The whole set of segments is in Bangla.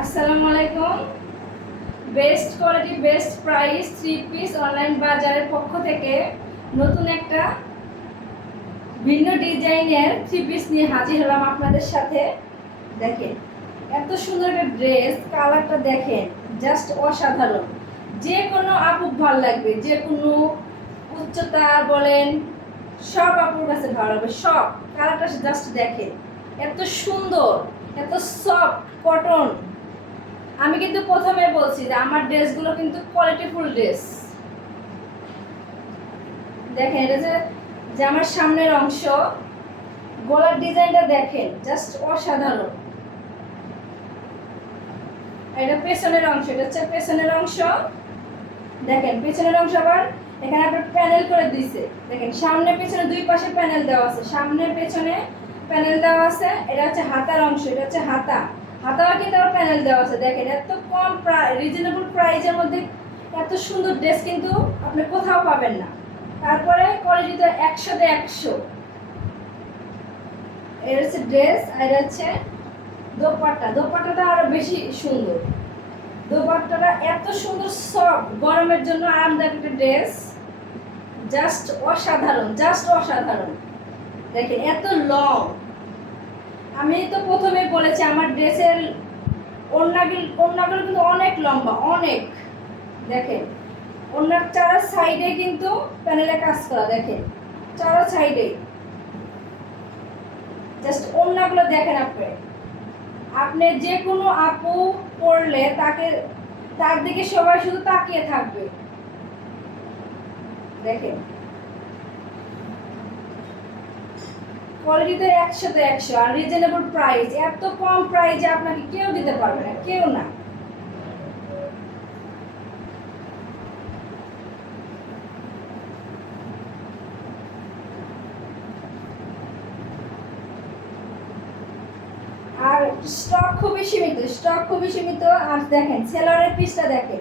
আসসালামু আলাইকুম। Best quality best price 3 piece online বাজারের পক্ষ থেকে নতুন একটা ভিন্ন ডিজাইনের 3 পিস নিয়ে হাজির হলাম আপনাদের সাথে। দেখেন এত সুন্দর একটা ড্রেস, কালারটা দেখেন জাস্ট অসাধারণ। যে কোনো আপুর ভালো লাগবে, যে কোনো উচ্চতা বলেন সব আপুর কাছে ভালো লাগবে। সব কালারটা জাস্ট দেখেন এত সুন্দর, এত সফট কটন। আমি কিন্তু প্রথমে বলছি যে আমার ড্রেসগুলো কিন্তু কোয়ালিটিফুল ড্রেস। দেখেন এটা যে আমার সামনের অংশ, গলার ডিজাইনটা দেখেন জাস্ট অসাধারণ। এটা পেছনের অংশ, এটা হচ্ছে পেছনের অংশ। দেখেন পেছনের অংশ আবার এখানে আপনার প্যানেল করে দিয়েছে। দেখেন সামনে পেছনে দুই পাশে প্যানেল দেওয়া আছে, সামনে পেছনে প্যানেল দেওয়া আছে। এটা হচ্ছে হাতার অংশ, এটা হচ্ছে হাতা, হাতাও কিন্তু আবার প্যানেল দেওয়া আছে। দেখেন এত কম রিজনেবল প্রাইসের মধ্যে এত সুন্দর ড্রেস কিন্তু আপনি কোথাও পাবেন না। তারপরে কোয়ালিটি তো 100তে 100। এটা হচ্ছে ড্রেস, আর এটা হচ্ছে দোপাট্টা। দোপাট্টাটা আরো বেশি সুন্দর। দোপাট্টাটা এত সুন্দর সফট, গরমের জন্য আরামদায়ক একটা ড্রেস, জাস্ট অসাধারণ, জাস্ট অসাধারণ। দেখেন এত লং। আমি তো প্রথমেই বলেছি আমার ড্রেসের ওড়নাগুলো কিন্তু অনেক লম্বা, অনেক। দেখেন ওড়নার চার সাইডে কিন্তু প্যানেলে কাজ করা। দেখেন চার সাইডে জাস্ট ওড়নাগুলো দেখেন। আপনি যে কোনো আপু পড়লে তার দিকে সবাই শুধু তাকিয়ে থাকবে। দেখেন কোয়ালিটিতে 100তে 100, আর রিজনেবল প্রাইস। এত কম প্রাইসে আপনাকে কেউ দিতে পারবে না, কেউ না। আর স্টক খুবই সীমিত, স্টক খুবই সীমিত। আর দেখেন সেলারের পিসটা দেখেন,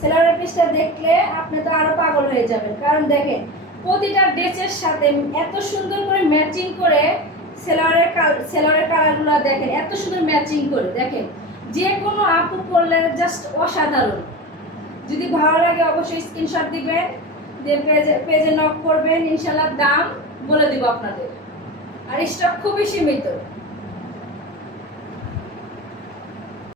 সেলারের পিসটা দেখলে আপনি তো আরো পাগল হয়ে যাবেন। কারণ দেখেন প্রতিটা ড্রেসের সাথে এত সুন্দর করে ম্যাচিং করে সেলারের কালারগুলো দেখেন এত সুন্দর ম্যাচিং করে। দেখেন যে কোনো আপু পরলে জাস্ট অসাধারণ। যদি ভালো লাগে অবশ্যই স্ক্রিনশট দিবেন, দিয়ে পেজে নক করবেন, ইনশাআল্লাহ দাম বলে দিব আপনাদের। আর স্টক খুবই সীমিত।